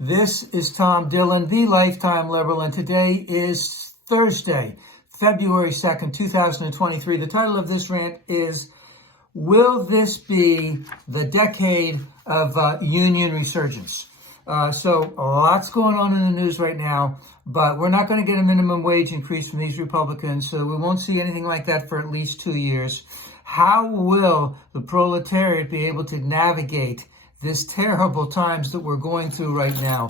This is Tom Dillon, the Lifetime Liberal, and today is Thursday, February 2nd, 2023. The title of this rant is, Will This Be the Decade of Union Resurgence? So lots going on in the news right now, but we're not going to get a minimum wage increase from these Republicans, so we won't see anything like that for at least 2 years. How will the proletariat be able to navigate this terrible times that we're going through right now?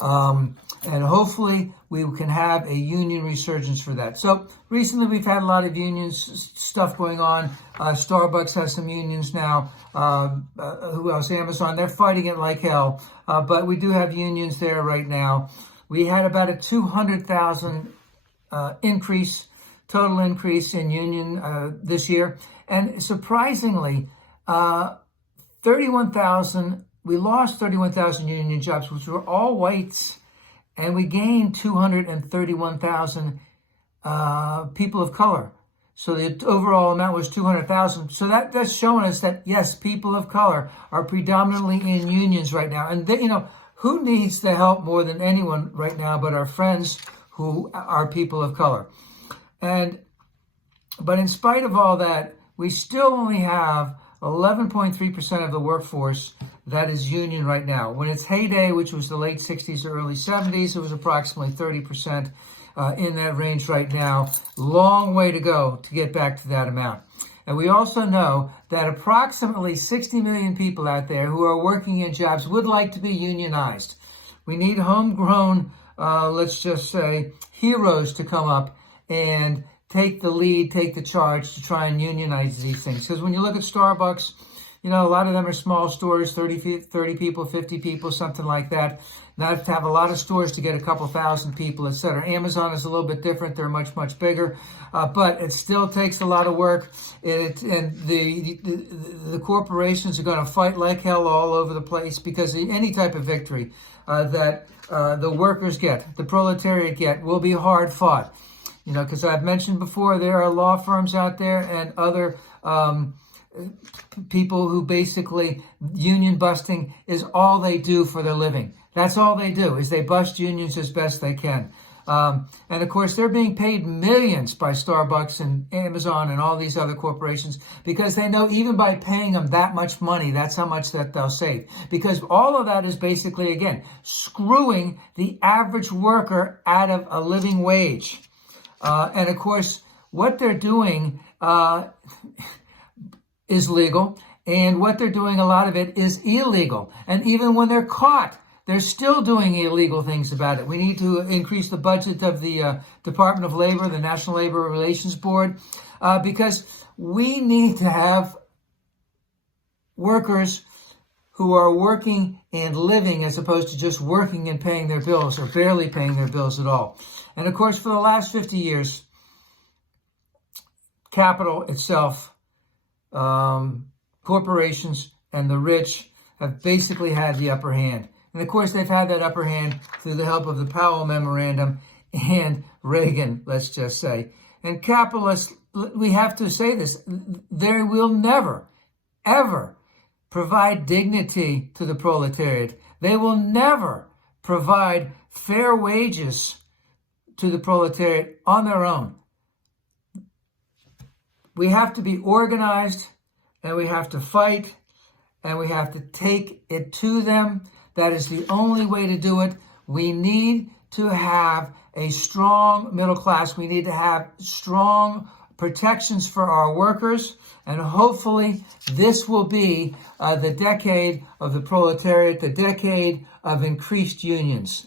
And hopefully we can have a union resurgence for that. So recently we've had a lot of unions stuff going on. Starbucks has some unions now. Who else? Amazon. They're fighting it like hell. But we do have unions there right now. We had about a 200,000 total increase in union this year. And surprisingly, 31,000, we lost 31,000 union jobs, which were all whites, and we gained 231,000 people of color. So the overall amount was 200,000. So that's showing us that, yes, people of color are predominantly in unions right now. And, who needs the help more than anyone right now but our friends who are people of color? But in spite of all that, we still only have 11.3% of the workforce that is union right now. When its heyday, which was the late 60s or early 70s, it was approximately 30% in that range right now. Long way to go to get back to that amount. And we also know that approximately 60 million people out there who are working in jobs would like to be unionized. We need homegrown, let's just say, heroes to come up and take the lead, take the charge to try and unionize these things. Because when you look at Starbucks, a lot of them are small stores, 30 people, 50 people, something like that. Now to have a lot of stores to get a couple thousand people, etc. Amazon is a little bit different. They're much, much bigger. But it still takes a lot of work. And the corporations are going to fight like hell all over the place, because any type of victory that the workers get, the proletariat get, will be hard fought. Because I've mentioned before, there are law firms out there and other people who basically, union busting is all they do for their living. That's all they do, is they bust unions as best they can. And of course, they're being paid millions by Starbucks and Amazon and all these other corporations, because they know even by paying them that much money, that's how much that they'll save. Because all of that is basically, again, screwing the average worker out of a living wage. And of course, what they're doing is legal, and what they're doing, a lot of it, is illegal. And even when they're caught, they're still doing illegal things about it. We need to increase the budget of the Department of Labor, the National Labor Relations Board, because we need to have workers who are working and living, as opposed to just working and paying their bills, or barely paying their bills at all. And of course, for the last 50 years, capital itself, corporations and the rich have basically had the upper hand. And of course, they've had that upper hand through the help of the Powell Memorandum and Reagan, let's just say. And capitalists, we have to say this, they will never, ever provide dignity to the proletariat. They will never provide fair wages to the proletariat on their own. We have to be organized, and we have to fight, and we have to take it to them. That is the only way to do it. We need to have a strong middle class. We need to have strong protections for our workers, and hopefully this will be the decade of the proletariat, the decade of increased unions.